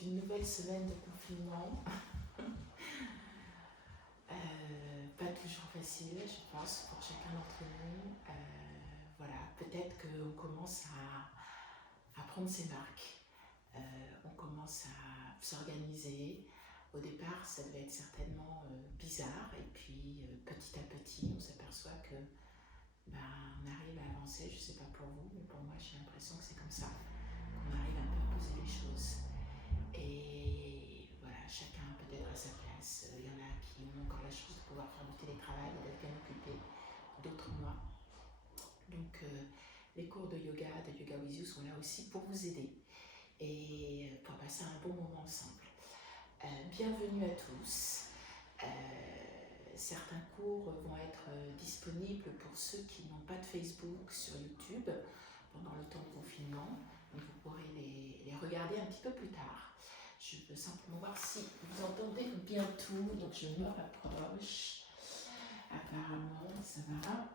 d'une nouvelle semaine de confinement. Pas toujours facile, je pense, pour chacun d'entre nous. Voilà, peut-être qu'on commence à prendre ses marques. On commence à s'organiser. Au départ, ça devait être certainement bizarre. Et puis, petit à petit, on s'aperçoit que on arrive à avancer. Je ne sais pas pour vous, mais pour moi, j'ai l'impression que c'est comme ça. On arrive un peu à poser les choses. Et voilà, chacun peut-être à sa place. Il y en a qui ont encore la chance de pouvoir faire du télétravail et d'être bien occupés, d'autres moins. Donc les cours de yoga with you sont là aussi pour vous aider et pour passer un bon moment ensemble. Bienvenue à tous. Certains cours vont être disponibles pour ceux qui n'ont pas de Facebook sur YouTube pendant le temps de confinement. Donc vous pourrez les regarder un petit peu plus tard. Je veux simplement voir si vous entendez bien tout. Donc je me rapproche. Apparemment, ça va.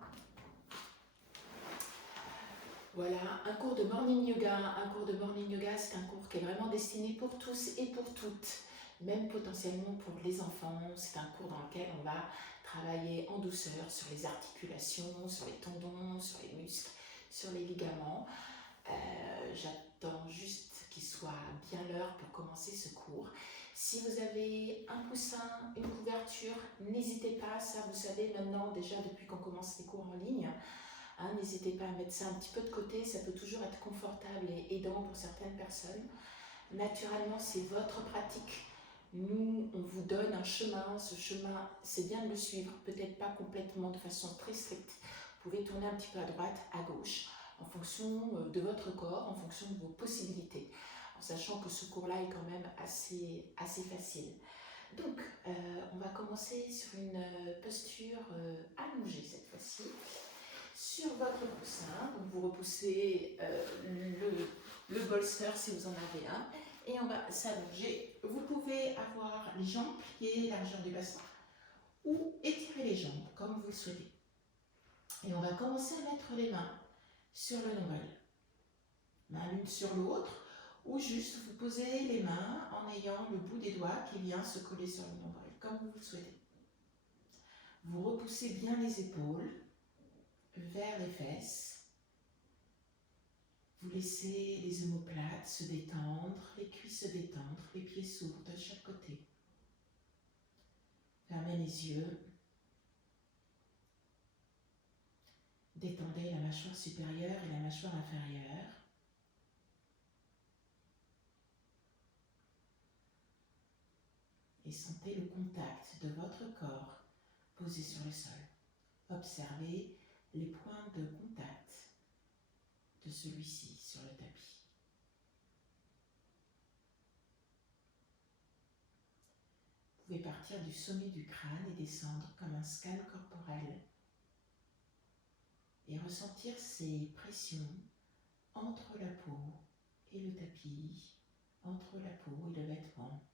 Voilà, un cours de morning yoga. Un cours de morning yoga, c'est un cours qui est vraiment destiné pour tous et pour toutes. Même potentiellement pour les enfants. C'est un cours dans lequel on va travailler en douceur sur les articulations, sur les tendons, sur les muscles, sur les ligaments. J'attends juste qu'il soit bien l'heure pour commencer ce cours. Si vous avez un coussin, une couverture, n'hésitez pas, ça vous savez maintenant déjà depuis qu'on commence les cours en ligne. N'hésitez pas à mettre ça un petit peu de côté, ça peut toujours être confortable et aidant pour certaines personnes. Naturellement, c'est votre pratique. Nous, on vous donne un chemin. Ce chemin, c'est bien de le suivre, peut-être pas complètement de façon très stricte. Vous pouvez tourner un petit peu à droite, à gauche, en fonction de votre corps, en fonction de vos possibilités, en sachant que ce cours-là est quand même assez facile. Donc, on va commencer sur une posture allongée cette fois-ci. Sur votre coussin, donc vous repoussez le bolster si vous en avez un, et on va s'allonger. Vous pouvez avoir les jambes pliées, largeur du bassin, ou étirer les jambes comme vous le souhaitez. Et on va commencer à mettre les mains sur le nombril, main l'une sur l'autre, ou juste vous posez les mains en ayant le bout des doigts qui vient se coller sur le nombril, comme vous le souhaitez. Vous repoussez bien les épaules vers les fesses. Vous laissez les omoplates se détendre, les cuisses se détendre, les pieds s'ouvrent de chaque côté. Fermez les yeux. Détendez la mâchoire supérieure et la mâchoire inférieure. Et sentez le contact de votre corps posé sur le sol. Observez les points de contact de celui-ci sur le tapis. Vous pouvez partir du sommet du crâne et descendre comme un scan corporel et ressentir ces pressions entre la peau et le tapis, entre la peau et le vêtement.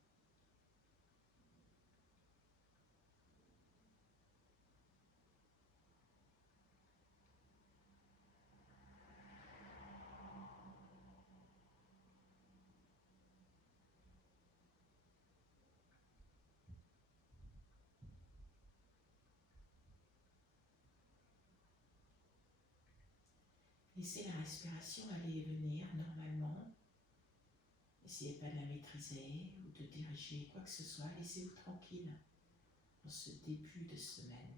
Laissez la respiration aller et venir normalement. N'essayez pas de la maîtriser ou de diriger quoi que ce soit. Laissez-vous tranquille en ce début de semaine.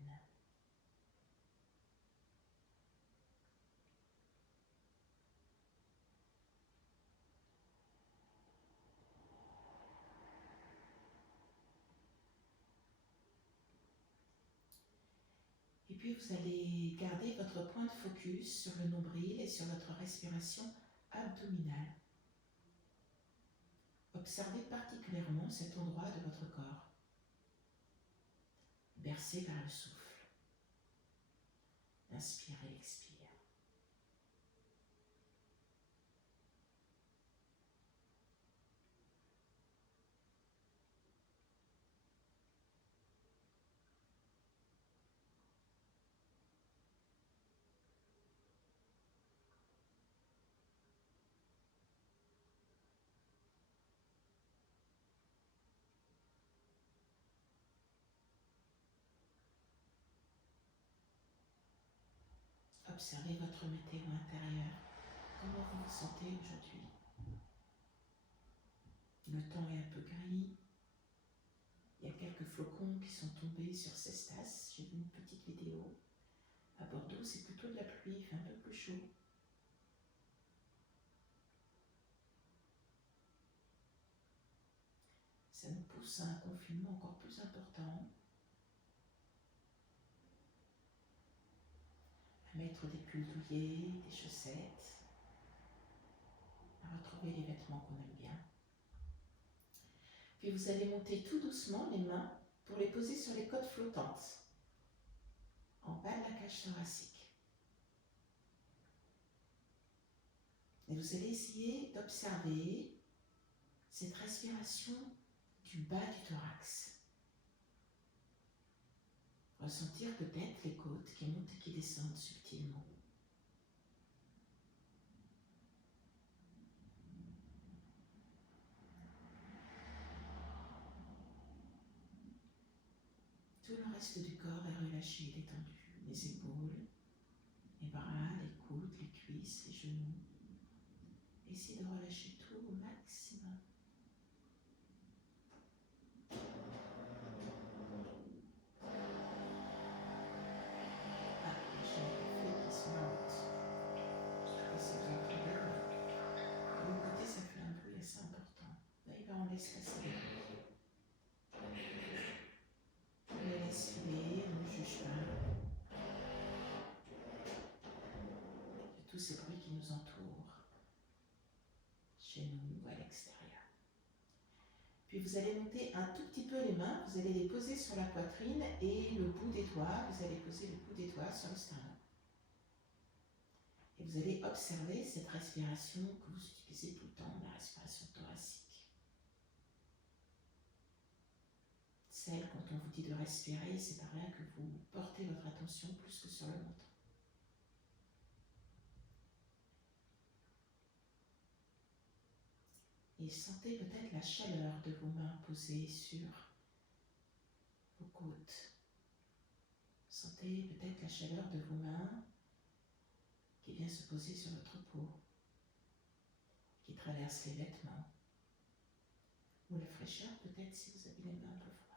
Et puis vous allez garder votre point de focus sur le nombril et sur votre respiration abdominale. Observez particulièrement cet endroit de votre corps, bercé par le souffle. Inspirez, expirez. Observez votre météo intérieur. Comment vous vous sentez aujourd'hui? Le temps est un peu gris. Il y a quelques flocons qui sont tombés sur Cestas. J'ai vu une petite vidéo. À Bordeaux, c'est plutôt de la pluie, il fait un peu plus chaud. Ça nous pousse à un confinement encore plus important. À mettre des pulls douillés, des chaussettes, à retrouver les vêtements qu'on aime bien. Puis vous allez monter tout doucement les mains pour les poser sur les côtes flottantes, en bas de la cage thoracique. Et vous allez essayer d'observer cette respiration du bas du thorax. Ressentir peut-être les côtes qui montent et qui descendent subtilement. Tout le reste du corps est relâché, détendu. Les épaules, les bras, les coudes, les cuisses, les genoux. Essayez de relâcher tout au maximum. Ah, j'ai les feuilles qui sont hautes. Je sais pas si vous entendez, mais de l'autre côté, ça fait un bruit assez important. Là, on laisse passer les bruits. On les laisse filer, on ne juge pas. Il y a tous ces bruits qui nous entourent, chez nous ou à l'extérieur. Puis vous allez monter un tout petit peu les mains, vous allez les poser sur la poitrine et le bout des doigts, vous allez poser le bout des doigts sur le sternum. Et vous allez observer cette respiration que vous utilisez tout le temps, la respiration thoracique. Celle, quand on vous dit de respirer, c'est par là que vous portez votre attention plus que sur le menton. Et sentez peut-être la chaleur de vos mains posées sur vos côtes. Sentez peut-être la chaleur de vos mains qui vient se poser sur votre peau, qui traverse les vêtements, ou la fraîcheur peut-être si vous avez les mains un peu froides.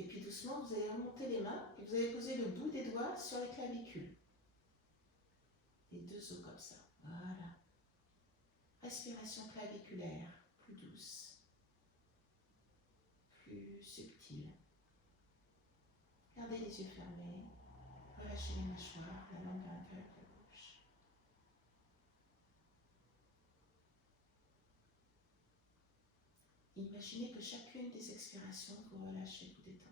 Et puis doucement, vous allez remonter les mains et vous allez poser le bout des doigts sur les clavicules. Les deux os comme ça. Voilà. Respiration claviculaire, plus douce, plus subtile. Gardez les yeux fermés, relâchez les mâchoires, la langue à l'intérieur de la bouche. Imaginez que chacune des expirations vous relâche et vous détend.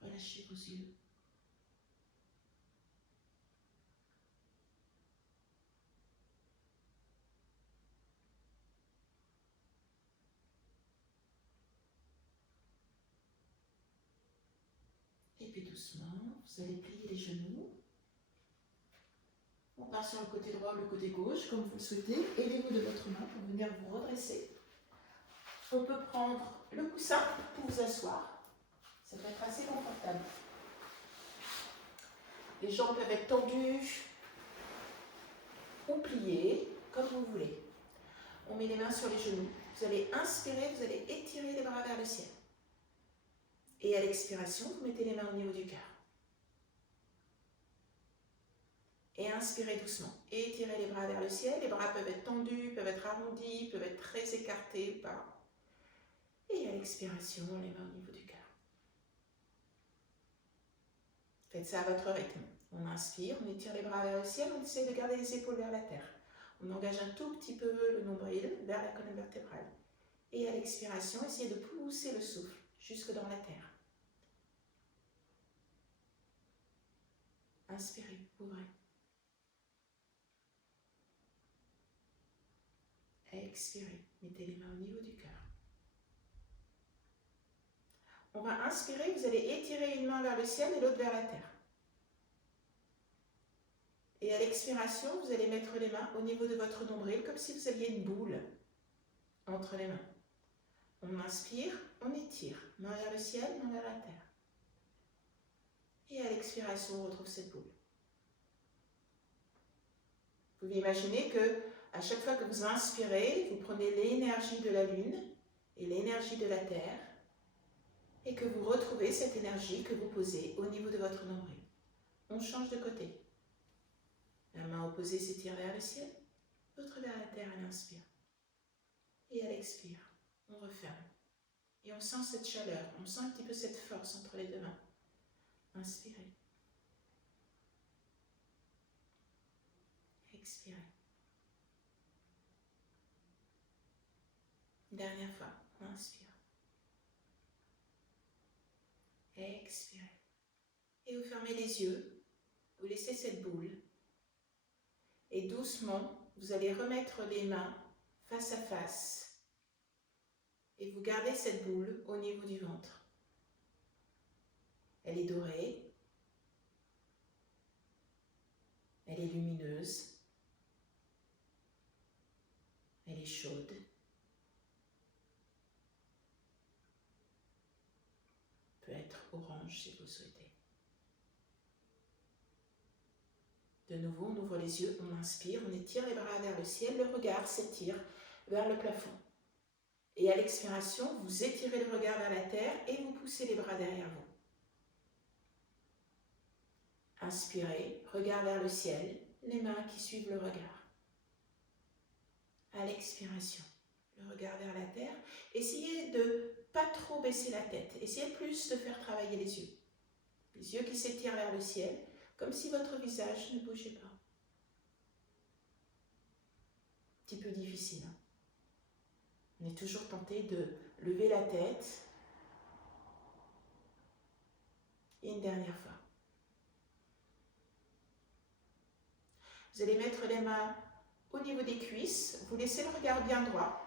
Relâchez vos yeux. Et puis doucement, vous allez plier les genoux. On part sur le côté droit ou le côté gauche, comme vous le souhaitez. Aidez-vous de votre main pour venir vous redresser. On peut prendre le coussin pour vous asseoir. Ça peut être assez confortable. Les jambes peuvent être tendues ou pliées, comme vous voulez. On met les mains sur les genoux. Vous allez inspirer, vous allez étirer les bras vers le ciel. Et à l'expiration, vous mettez les mains au niveau du cœur. Et inspirez doucement. Étirez les bras vers le ciel. Les bras peuvent être tendus, peuvent être arrondis, peuvent être très écartés ou pas. Et à l'expiration, les mains au niveau du cœur. Faites ça à votre rythme. On inspire, on étire les bras vers le ciel, on essaie de garder les épaules vers la terre. On engage un tout petit peu le nombril vers la colonne vertébrale. Et à l'expiration, essayez de pousser le souffle jusque dans la terre. Inspirez, ouvrez. Expirez, mettez les mains au niveau du cœur. On va inspirer, vous allez étirer une main vers le ciel et l'autre vers la terre. Et à l'expiration, vous allez mettre les mains au niveau de votre nombril, comme si vous aviez une boule entre les mains. On inspire, on étire, main vers le ciel, main vers la terre. Et à l'expiration, on retrouve cette boule. Vous pouvez imaginer que à chaque fois que vous inspirez, vous prenez l'énergie de la lune et l'énergie de la terre et que vous retrouvez cette énergie que vous posez au niveau de votre nombril. On change de côté. La main opposée s'étire vers le ciel, l'autre vers la terre à l'inspire. Et à l'expire, on referme. Et on sent cette chaleur, on sent un petit peu cette force entre les deux mains. Inspirez. Expirez. Dernière fois, inspire. Expirez. Et vous fermez les yeux, vous laissez cette boule. Et doucement, vous allez remettre les mains face à face. Et vous gardez cette boule au niveau du ventre. Elle est dorée. Elle est lumineuse. Elle est chaude. Peut être orange si vous le souhaitez. De nouveau, on ouvre les yeux, on inspire, on étire les bras vers le ciel, le regard s'étire vers le plafond. Et à l'expiration, vous étirez le regard vers la terre et vous poussez les bras derrière vous. Inspirez, regard vers le ciel, les mains qui suivent le regard. À l'expiration, le regard vers la terre. Essayez de pas trop baisser la tête. Essayez plus de faire travailler les yeux. Les yeux qui s'étirent vers le ciel, comme si votre visage ne bougeait pas. Un petit peu difficile. Hein? On est toujours tenté de lever la tête. Et une dernière fois. Vous allez mettre les mains au niveau des cuisses. Vous laissez le regard bien droit.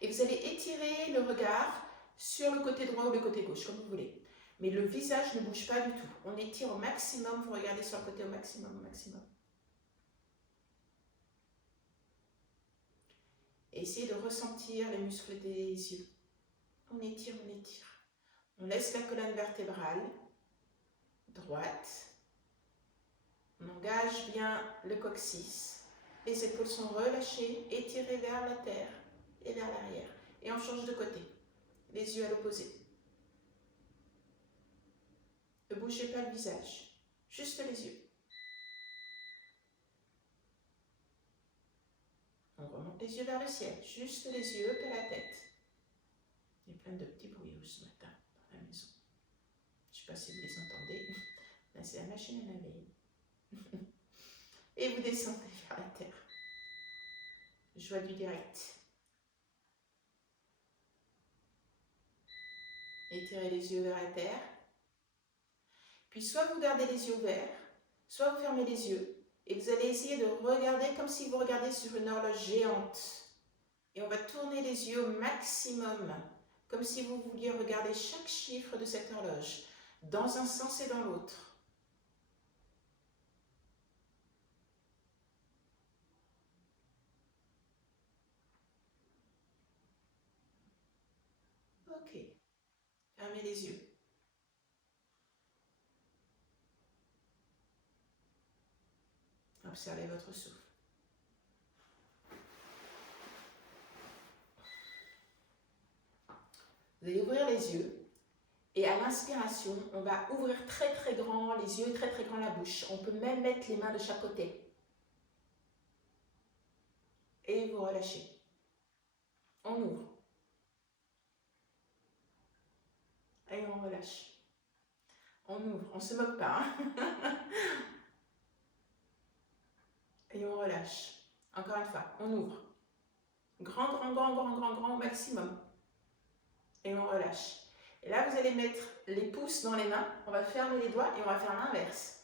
Et vous allez étirer le regard sur le côté droit ou le côté gauche, comme vous voulez. Mais le visage ne bouge pas du tout. On étire au maximum, vous regardez sur le côté au maximum, au maximum. Et essayez de ressentir les muscles des yeux. On étire, on étire. On laisse la colonne vertébrale droite. On engage bien le coccyx. Les épaules sont relâchées, étirées vers la terre et vers l'arrière. Et on change de côté. Les yeux à l'opposé. Ne bougez pas le visage, juste les yeux. On remonte les yeux vers le ciel, juste les yeux, pas la tête. Il y a plein de petits bruits ce matin dans la maison. Je ne sais pas si vous les entendez. Là, c'est la machine à laver. Et vous descendez vers la terre. Joie du direct. Étirez les yeux vers la terre. Puis soit vous gardez les yeux ouverts, soit vous fermez les yeux. Et vous allez essayer de regarder comme si vous regardiez sur une horloge géante. Et on va tourner les yeux au maximum, comme si vous vouliez regarder chaque chiffre de cette horloge, dans un sens et dans l'autre. Ok. Fermez les yeux. Observez votre souffle. Vous allez ouvrir les yeux et à l'inspiration, on va ouvrir très très grand les yeux et très très grand la bouche. On peut même mettre les mains de chaque côté. Et vous relâchez. On ouvre. Et on relâche. On ouvre. On ne se moque pas. Hein. Et on relâche. Encore une fois, on ouvre. Grand, grand, grand, grand, grand, grand au maximum. Et on relâche. Et là, vous allez mettre les pouces dans les mains. On va fermer les doigts et on va faire l'inverse.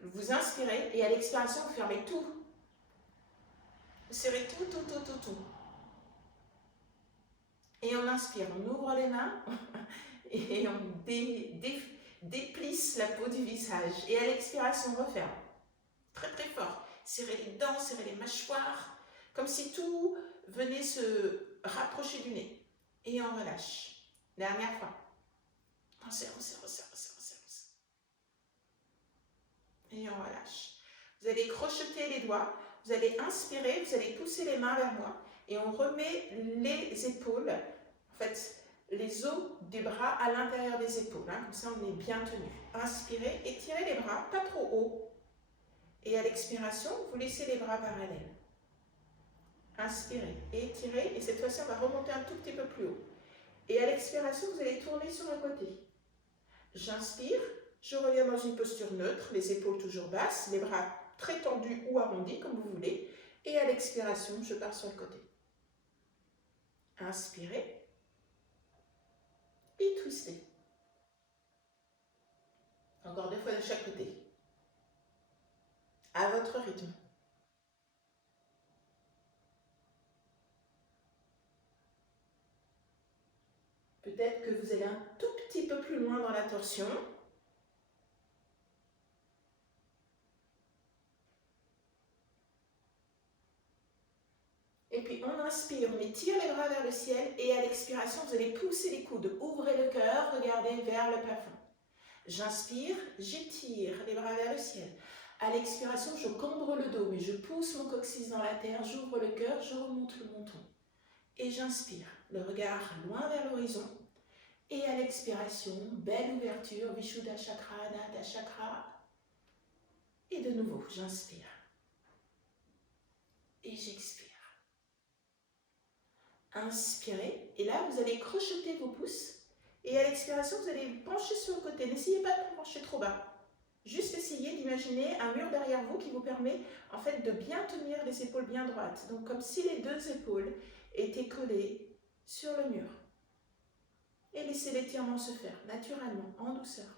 Vous inspirez et à l'expiration, vous fermez tout. Vous serrez tout, tout, tout, tout, tout. Et on inspire, on ouvre les mains. et on déplisse la peau du visage. Et à l'expiration, on referme. Très très fort. Serrez les dents, serrez les mâchoires, comme si tout venait se rapprocher du nez. Et on relâche. Dernière fois. On serre, on serre, on serre, on serre, on serre, on serre. Et on relâche. Vous allez crocheter les doigts, vous allez inspirer, vous allez pousser les mains vers moi et on remet les épaules, en fait, les os des bras à l'intérieur des épaules. Comme ça, on est bien tenu. Inspirez, étirez les bras, pas trop haut. Et à l'expiration, vous laissez les bras parallèles. Inspirez, étirez, et cette fois-ci, on va remonter un tout petit peu plus haut. Et à l'expiration, vous allez tourner sur le côté. J'inspire, je reviens dans une posture neutre, les épaules toujours basses, les bras très tendus ou arrondis, comme vous voulez. Et à l'expiration, je pars sur le côté. Inspirez. Et twistez. Encore 2 fois de chaque côté. À votre rythme. Peut-être que vous allez un tout petit peu plus loin dans la torsion. Et puis on inspire, on étire les bras vers le ciel et à l'expiration, vous allez pousser les coudes, ouvrez le cœur, regardez vers le plafond. J'inspire, j'étire les bras vers le ciel. À l'expiration, je cambre le dos, mais je pousse mon coccyx dans la terre, j'ouvre le cœur, je remonte le menton. Et j'inspire, le regard loin vers l'horizon. Et à l'expiration, belle ouverture, Vishuddha Chakra, Anahata Chakra. Et de nouveau, j'inspire. Et j'expire. Inspirez, et là, vous allez crocheter vos pouces. Et à l'expiration, vous allez pencher sur le côté. N'essayez pas de pencher trop bas. Juste essayez d'imaginer un mur derrière vous qui vous permet en fait de bien tenir les épaules bien droites. Donc comme si les 2 épaules étaient collées sur le mur. Et laissez l'étirement se faire naturellement, en douceur.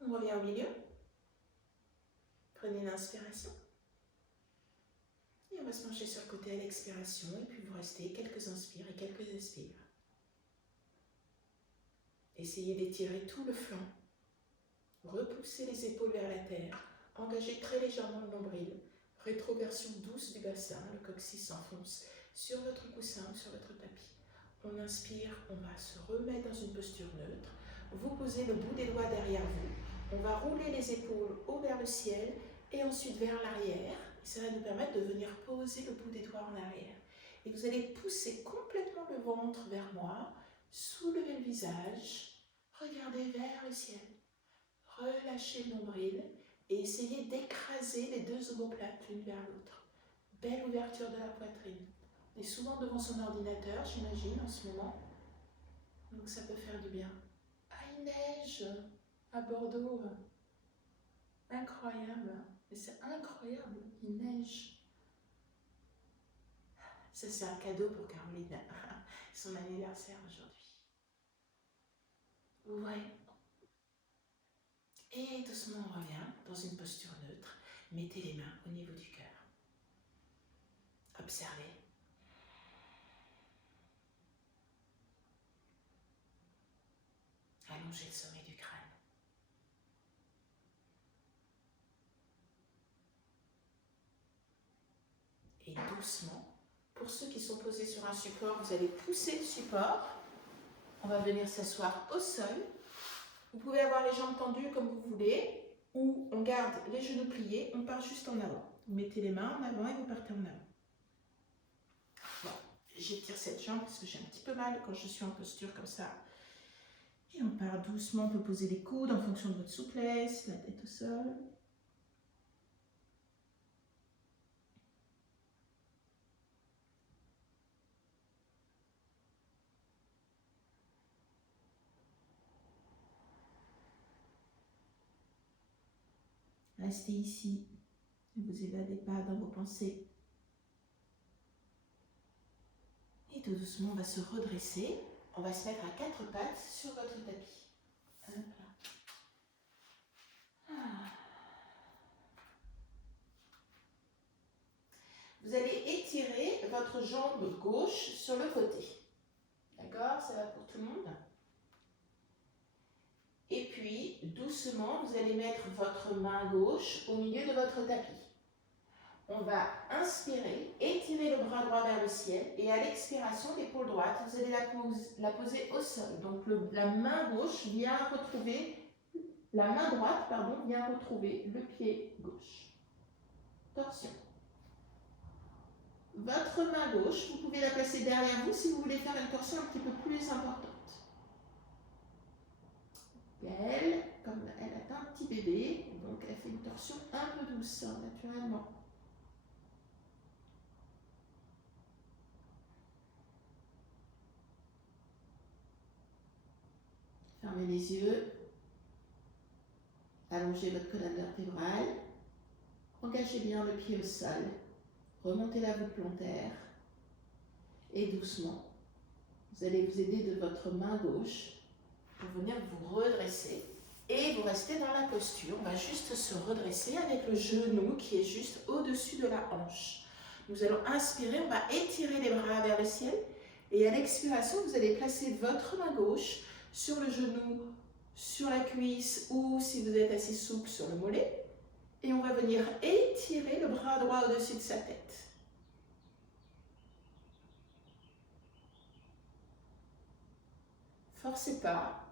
On revient au milieu. Prenez l'inspiration. Et on va se pencher sur le côté à l'expiration. Et puis vous restez quelques inspires et quelques expires. Essayez d'étirer tout le flanc. Repoussez les épaules vers la terre. Engagez très légèrement le nombril. Rétroversion douce du bassin. Le coccyx s'enfonce sur votre coussin ou sur votre tapis. On inspire, on va se remettre dans une posture neutre. Vous posez le bout des doigts derrière vous. On va rouler les épaules haut vers le ciel et ensuite vers l'arrière. Ça va nous permettre de venir poser le bout des doigts en arrière. Et vous allez pousser complètement le ventre vers moi, soulevez le visage, regardez vers le ciel, relâchez le nombril et essayez d'écraser les 2 omoplates l'une vers l'autre. Belle ouverture de la poitrine. On est souvent devant son ordinateur, j'imagine, en ce moment. Donc ça peut faire du bien. Ah, il neige à Bordeaux. Incroyable. Mais c'est incroyable, il neige. Ça, c'est un cadeau pour Caroline. Son anniversaire aujourd'hui. Ouais. Et doucement, on revient dans une posture neutre. Mettez les mains au niveau du cœur. Observez. Allongez le sommet du crâne. Et doucement, pour ceux qui sont posés sur un support, vous allez pousser le support. On va venir s'asseoir au sol. Vous pouvez avoir les jambes tendues comme vous voulez, ou on garde les genoux pliés, on part juste en avant. Vous mettez les mains en avant et vous partez en avant. Bon, j'étire cette jambe parce que j'ai un petit peu mal quand je suis en posture comme ça. Et on part doucement, on peut poser les coudes en fonction de votre souplesse, la tête au sol. Restez ici, ne vous évadez pas dans vos pensées. Et tout doucement, on va se redresser. On va se mettre à 4 pattes sur votre tapis. Hop là. Ah. Vous allez étirer votre jambe gauche sur le côté. D'accord? Ça va pour tout le monde? Et puis, doucement, vous allez mettre votre main gauche au milieu de votre tapis. On va inspirer, étirer le bras droit vers le ciel et à l'expiration, l'épaule droite, vous allez la poser au sol. Donc la main gauche vient retrouver, la main droite, pardon, vient retrouver le pied gauche. Torsion. Votre main gauche, vous pouvez la placer derrière vous si vous voulez faire une torsion un petit peu plus importante. Elle, comme elle a un petit bébé, donc elle fait une torsion un peu douce, naturellement. Fermez les yeux. Allongez votre colonne vertébrale. Engagez bien le pied au sol. Remontez la voûte plantaire. Et doucement, vous allez vous aider de votre main gauche pour venir vous redresser. Et vous restez dans la posture. On va juste se redresser avec le genou qui est juste au-dessus de la hanche. Nous allons inspirer, on va étirer les bras vers le ciel. Et à l'expiration, vous allez placer votre main gauche sur le genou, sur la cuisse ou si vous êtes assez souple sur le mollet. Et on va venir étirer le bras droit au-dessus de sa tête. Forcez pas.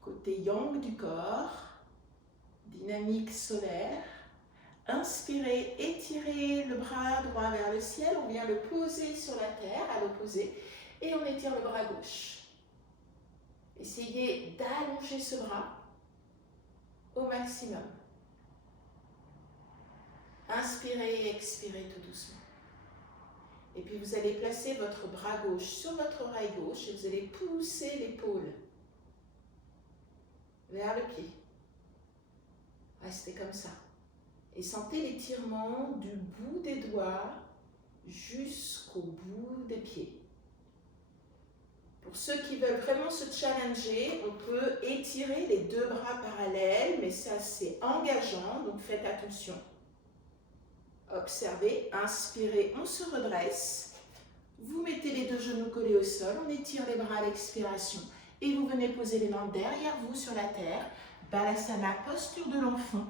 Côté yang du corps, dynamique solaire. Inspirez, étirez le bras droit vers le ciel. On vient le poser sur la terre à l'opposé. Et on étire le bras gauche. Essayez d'allonger ce bras au maximum. Inspirez et expirez tout doucement. Et puis vous allez placer votre bras gauche sur votre oreille gauche et vous allez pousser l'épaule vers le pied. Restez comme ça. Et sentez l'étirement du bout des doigts jusqu'au bout des pieds. Pour ceux qui veulent vraiment se challenger, on peut étirer les deux bras parallèles, mais ça c'est engageant, donc faites attention. Observez, inspirez, on se redresse. Vous mettez les deux genoux collés au sol, on étire les bras à l'expiration et vous venez poser les mains derrière vous sur la terre. Balasana, posture de l'enfant.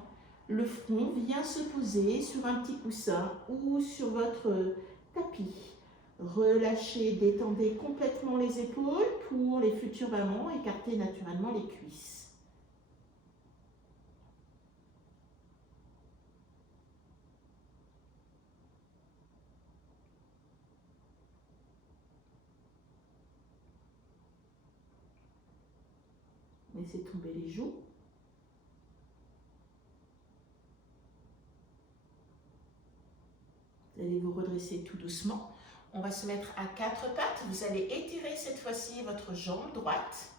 Le front vient se poser sur un petit coussin ou sur votre tapis. Relâchez, détendez complètement les épaules pour les futures mamans, écartez naturellement les cuisses. Laissez tomber les joues. Vous allez vous redresser tout doucement. On va se mettre à quatre pattes. Vous allez étirer cette fois-ci votre jambe droite.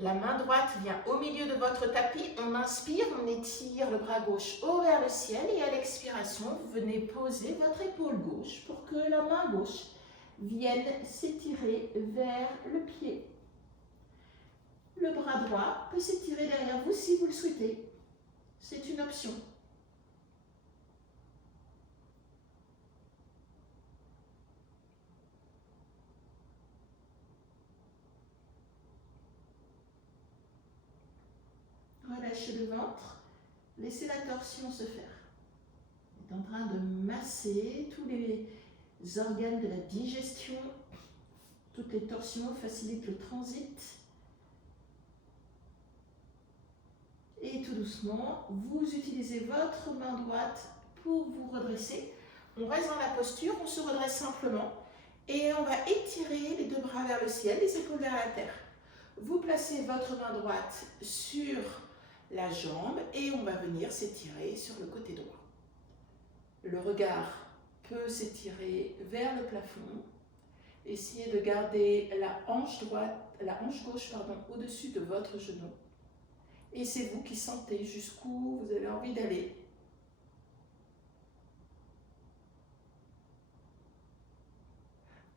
La main droite vient au milieu de votre tapis. On inspire, on étire le bras gauche haut vers le ciel. Et à l'expiration, vous venez poser votre épaule gauche pour que la main gauche vienne s'étirer vers le pied. Le bras droit peut s'étirer derrière vous si vous le souhaitez. C'est une option. Relâchez le ventre, laissez la torsion se faire. Vous êtes en train de masser tous les organes de la digestion. Toutes les torsions facilitent le transit. Et tout doucement, vous utilisez votre main droite pour vous redresser. On reste dans la posture, on se redresse simplement. Et on va étirer les deux bras vers le ciel, les épaules vers la terre. Vous placez votre main droite sur la jambe et on va venir s'étirer sur le côté droit. Le regard peut s'étirer vers le plafond. Essayez de garder la hanche gauche au-dessus de votre genou. Et c'est vous qui sentez jusqu'où vous avez envie d'aller.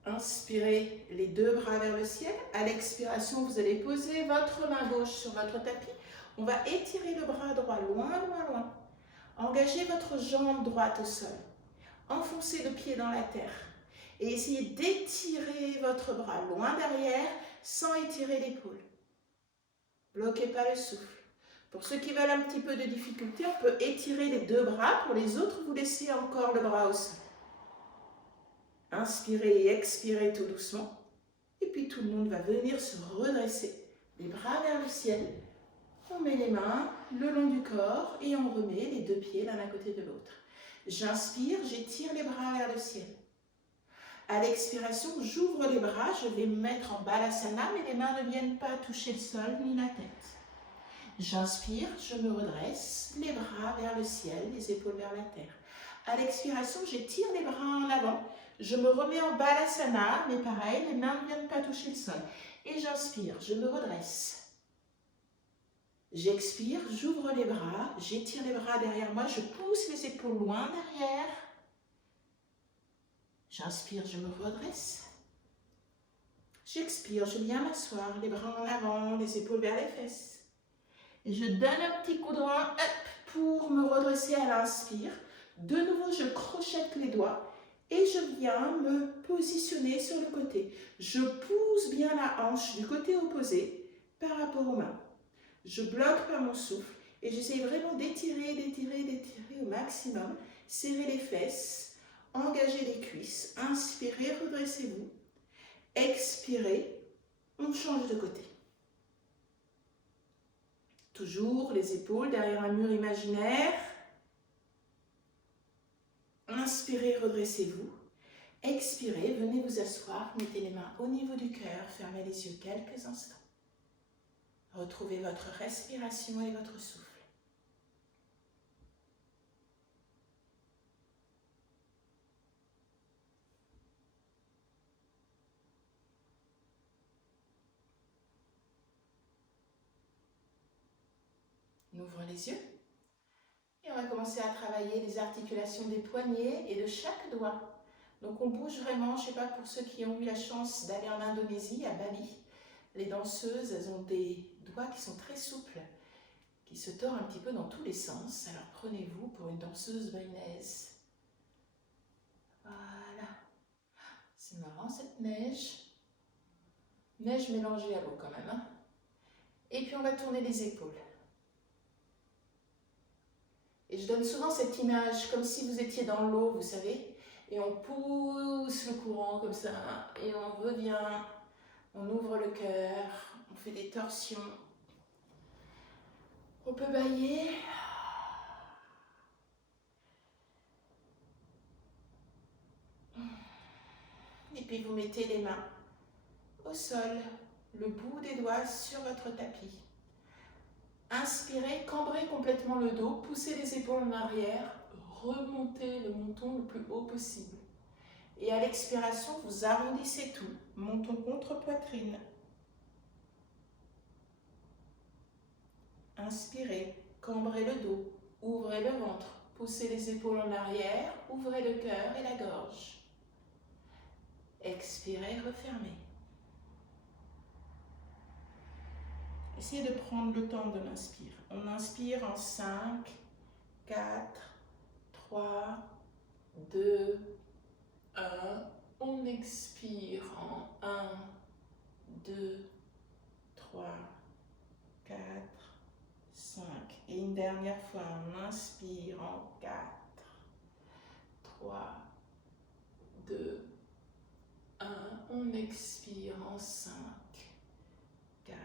Inspirez les deux bras vers le ciel. À l'expiration, vous allez poser votre main gauche sur votre tapis. On va étirer le bras droit loin, loin, loin. Engagez votre jambe droite au sol. Enfoncez le pied dans la terre. Et essayez d'étirer votre bras loin derrière sans étirer l'épaule. Bloquez pas le souffle. Pour ceux qui veulent un petit peu de difficulté, on peut étirer les deux bras. Pour les autres, vous laissez encore le bras au sol. Inspirez et expirez tout doucement. Et puis tout le monde va venir se redresser. Les bras vers le ciel. On met les mains le long du corps et on remet les deux pieds l'un à côté de l'autre. J'inspire, j'étire les bras vers le ciel. À l'expiration, j'ouvre les bras, je vais me mettre en balasana, mais les mains ne viennent pas toucher le sol ni la tête. J'inspire, je me redresse, les bras vers le ciel, les épaules vers la terre. À l'expiration, j'étire les bras en avant, je me remets en balasana, mais pareil, les mains ne viennent pas toucher le sol. Et j'inspire, je me redresse. J'expire, j'ouvre les bras, j'étire les bras derrière moi, je pousse les épaules loin derrière. J'inspire, je me redresse. J'expire, je viens m'asseoir, les bras en avant, les épaules vers les fesses. Et je donne un petit coup de rein pour me redresser à l'inspire. De nouveau, je crochette les doigts et je viens me positionner sur le côté. Je pousse bien la hanche du côté opposé par rapport aux mains. Je bloque par mon souffle et j'essaie vraiment d'étirer, d'étirer, d'étirer au maximum. Serrer les fesses, engager les cuisses. Inspirez, redressez-vous. Expirez, on change de côté. Toujours les épaules derrière un mur imaginaire. Inspirez, redressez-vous. Expirez, venez vous asseoir, mettez les mains au niveau du cœur, fermez les yeux quelques instants. Retrouvez votre respiration et votre souffle. On ouvre les yeux et on va commencer à travailler les articulations des poignets et de chaque doigt. Donc on bouge vraiment, je ne sais pas, pour ceux qui ont eu la chance d'aller en Indonésie, à Bali, les danseuses, elles ont des doigts qui sont très souples, qui se tordent un petit peu dans tous les sens. Alors prenez-vous pour une danseuse baïnaise. Voilà. C'est marrant cette neige. Neige mélangée à l'eau quand même. Hein. Et puis on va tourner les épaules. Et je donne souvent cette image comme si vous étiez dans l'eau, vous savez. Et on pousse le courant comme ça. Et on revient. On ouvre le cœur. On fait des torsions. On peut bâiller. Et puis vous mettez les mains au sol, le bout des doigts sur votre tapis. Inspirez, cambrez complètement le dos, poussez les épaules en arrière, remontez le menton le plus haut possible. Et à l'expiration, vous arrondissez tout, menton contre poitrine. Inspirez, cambrez le dos, ouvrez le ventre, poussez les épaules en arrière, ouvrez le cœur et la gorge. Expirez, refermez. Essayez de prendre le temps de l'inspire. On inspire en 5, 4, 3, 2, 1. On expire en 1, 2, 3, 4, 5. Et une dernière fois, on inspire en 4, 3, 2, 1. On expire en 5, 4,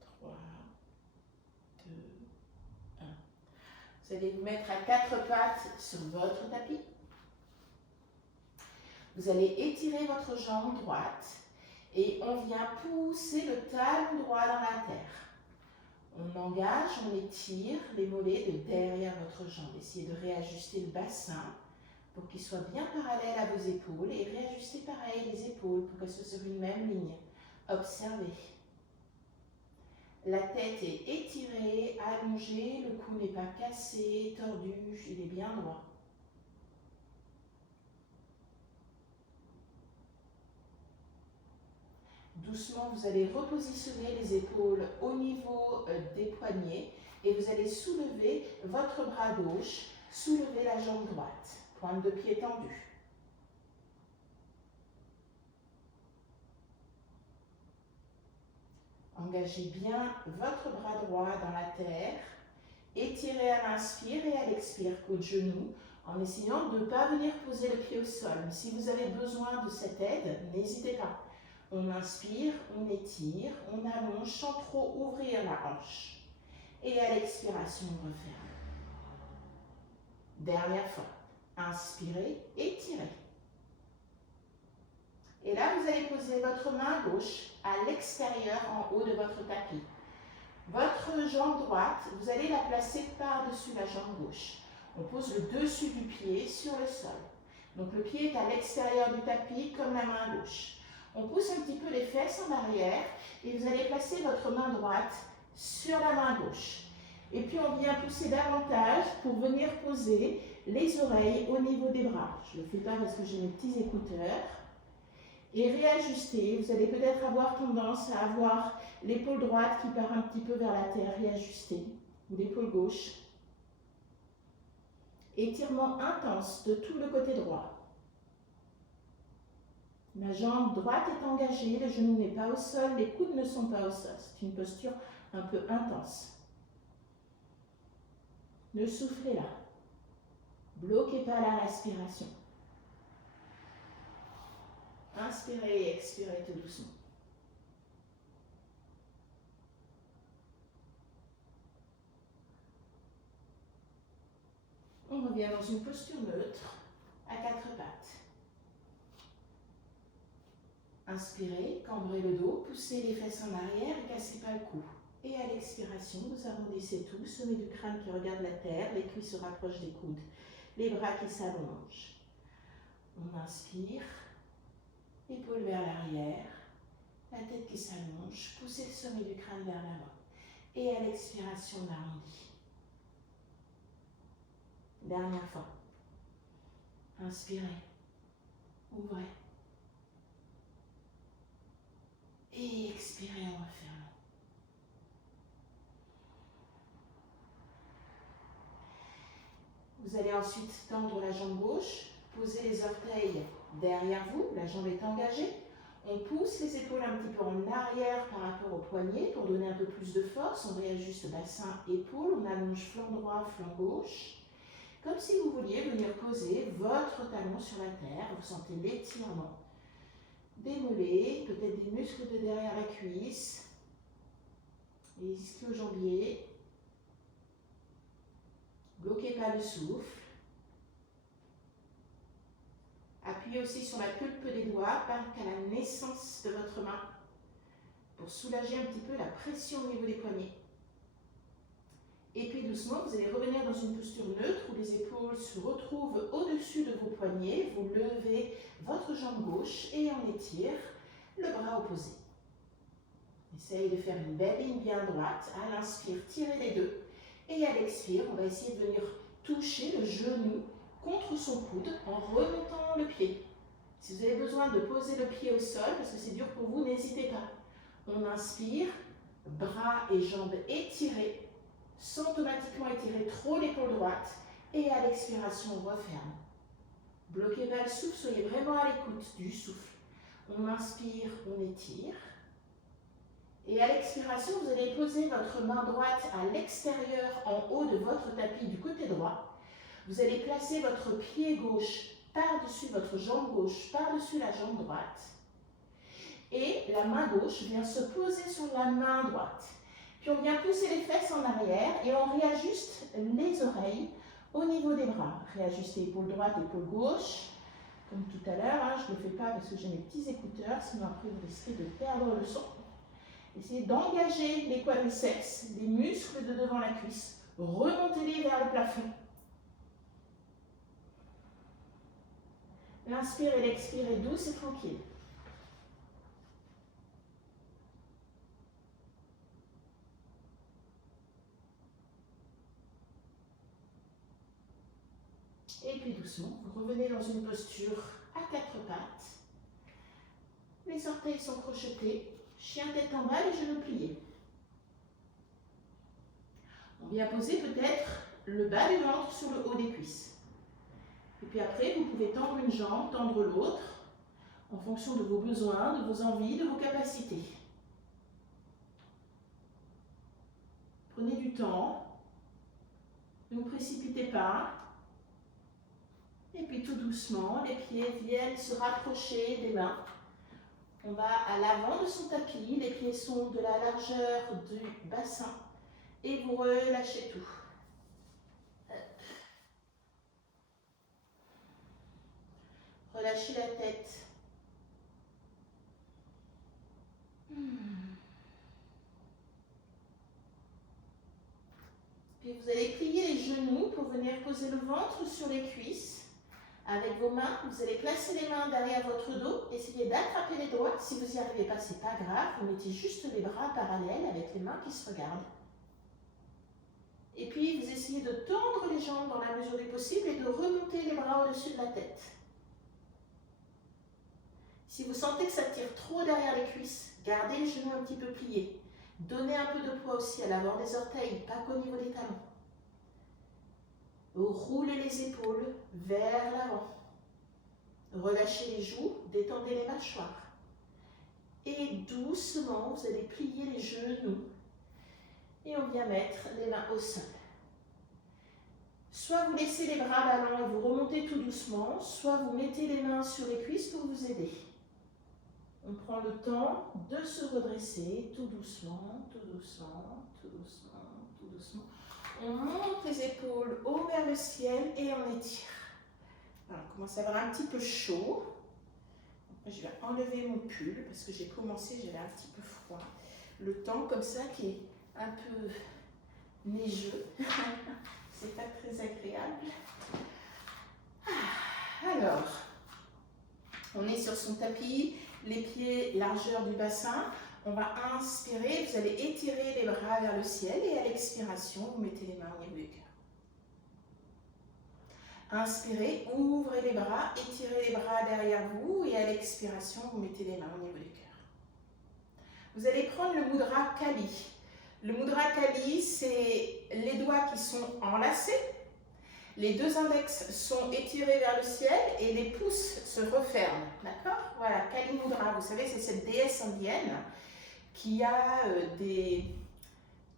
3, 2, 1. Vous allez vous mettre à quatre pattes sur votre tapis. Vous allez étirer votre jambe droite et on vient pousser le talon droit dans la terre. On engage, on étire les mollets de derrière votre jambe. Essayez de réajuster le bassin pour qu'il soit bien parallèle à vos épaules et réajuster pareil les épaules pour qu'elles soient sur une même ligne. Observez. La tête est étirée, allongée, le cou n'est pas cassé, tordu, il est bien droit. Doucement, vous allez repositionner les épaules au niveau des poignets Et vous allez soulever votre bras gauche, soulever la jambe droite, pointe de pied tendue. Engagez bien votre bras droit dans la terre. Étirez à l'inspire et à l'expire, coude genou, en essayant de ne pas venir poser le pied au sol. Si vous avez besoin de cette aide, n'hésitez pas. On inspire, on étire, on allonge sans trop ouvrir la hanche. Et à l'expiration, on referme. Dernière fois. Inspirez, étirez. Et là, vous allez poser votre main gauche à l'extérieur en haut de votre tapis. Votre jambe droite, vous allez la placer par-dessus la jambe gauche. On pose le dessus du pied sur le sol. Donc le pied est à l'extérieur du tapis comme la main gauche. On pousse un petit peu les fesses en arrière et vous allez placer votre main droite sur la main gauche. Et puis on vient pousser davantage pour venir poser les oreilles au niveau des bras. Je ne le fais pas parce que j'ai mes petits écouteurs. Et réajuster, vous allez peut-être avoir tendance à avoir l'épaule droite qui part un petit peu vers la terre, réajuster, ou l'épaule gauche. Étirement intense de tout le côté droit. La jambe droite est engagée, le genou n'est pas au sol, les coudes ne sont pas au sol. C'est une posture un peu intense. Ne soufflez là. Bloquez pas la respiration. Inspirez et expirez tout doucement. On revient dans une posture neutre, à quatre pattes. Inspirez, cambrez le dos, poussez les fesses en arrière et cassez pas le cou. Et à l'expiration, vous arrondissez tout, sommet du crâne qui regarde la terre, les cuisses se rapprochent des coudes, les bras qui s'allongent. On inspire. Épaules vers l'arrière, la tête qui s'allonge, poussez le sommet du crâne vers l'avant. Et à l'expiration, on arrondit. Dernière fois. Inspirez, ouvrez. Et expirez en refermant. Vous allez ensuite tendre la jambe gauche, poser les orteils derrière vous, la jambe est engagée. On pousse les épaules un petit peu en arrière par rapport au poignet pour donner un peu plus de force. On réajuste bassin, épaules, on allonge flanc droit, flanc gauche. Comme si vous vouliez venir poser votre talon sur la terre. Vous sentez l'étirement des mollets, peut-être des muscles de derrière la cuisse, les ischio-jambiers. Bloquez pas le souffle. Appuyez aussi sur la pulpe des doigts, pas qu'à la naissance de votre main, pour soulager un petit peu la pression au niveau des poignets. Et puis doucement, vous allez revenir dans une posture neutre où les épaules se retrouvent au-dessus de vos poignets. Vous levez votre jambe gauche et on étire le bras opposé. Essayez de faire une belle ligne bien droite. À l'inspire, tirez les deux. Et à l'expire, on va essayer de venir toucher le genou contre son coude en remontant le pied. Si vous avez besoin de poser le pied au sol, parce que c'est dur pour vous, n'hésitez pas. On inspire, bras et jambes étirés, sans automatiquement étirer trop l'épaule droite. Et à l'expiration, on referme. Bloquez pas le souffle, soyez vraiment à l'écoute du souffle. On inspire, on étire. Et à l'expiration, vous allez poser votre main droite à l'extérieur, en haut de votre tapis du côté droit. Vous allez placer votre pied gauche par-dessus votre jambe gauche, par-dessus la jambe droite. Et la main gauche vient se poser sur la main droite. Puis on vient pousser les fesses en arrière et on réajuste les oreilles au niveau des bras. Réajustez épaule droite, épaule gauche. Comme tout à l'heure, hein, je ne le fais pas parce que j'ai mes petits écouteurs, sinon après vous risquez de perdre le son. Essayez d'engager les quadriceps, les muscles de devant la cuisse. Remontez-les vers le plafond. L'inspire et l'expire est douce et tranquille. Et puis doucement, vous revenez dans une posture à quatre pattes. Les orteils sont crochetés, chien tête en bas, les genoux pliés. On On vient poser peut-être le bas du ventre sur le haut des cuisses. Et puis après, vous pouvez tendre une jambe, tendre l'autre, en fonction de vos besoins, de vos envies, de vos capacités. Prenez du temps, ne vous précipitez pas. Et puis tout doucement, les pieds viennent se rapprocher des mains. On va à l'avant de son tapis, les pieds sont de la largeur du bassin et vous relâchez tout. Relâchez la tête. Puis vous allez plier les genoux pour venir poser le ventre sur les cuisses. Avec vos mains, vous allez placer les mains derrière votre dos, essayez d'attraper les doigts. Si vous n'y arrivez pas, c'est pas grave, vous mettez juste les bras parallèles avec les mains qui se regardent. Et puis vous essayez de tendre les jambes dans la mesure du possible et de remonter les bras au-dessus de la tête. Si vous sentez que ça tire trop derrière les cuisses, gardez les genoux un petit peu pliés. Donnez un peu de poids aussi à l'avant des orteils, pas qu'au niveau des talons. Roulez les épaules vers l'avant. Relâchez les joues, détendez les mâchoires. Et doucement, vous allez plier les genoux. Et on vient mettre les mains au sol. Soit vous laissez les bras ballants et vous remontez tout doucement, soit vous mettez les mains sur les cuisses pour vous aider. On prend le temps de se redresser tout doucement, tout doucement, tout doucement, tout doucement. On monte les épaules haut vers le ciel et on étire. Alors, on commence à avoir un petit peu chaud. Après, je vais enlever mon pull parce que j'ai commencé, j'avais un petit peu froid. Le temps comme ça qui est un peu neigeux. C'est pas très agréable. Alors, on est sur son tapis, les pieds largeur du bassin. On va inspirer, vous allez étirer les bras vers le ciel et à l'expiration, vous mettez les mains au niveau du cœur. Inspirez, ouvrez les bras, étirez les bras derrière vous et à l'expiration, vous mettez les mains au niveau du cœur. Vous allez prendre le mudra Kali. Le mudra Kali, c'est les doigts qui sont enlacés. Les deux index sont étirés vers le ciel et les pouces se referment. D'accord? Voilà, Kali Mudra, vous savez, c'est cette déesse indienne qui a des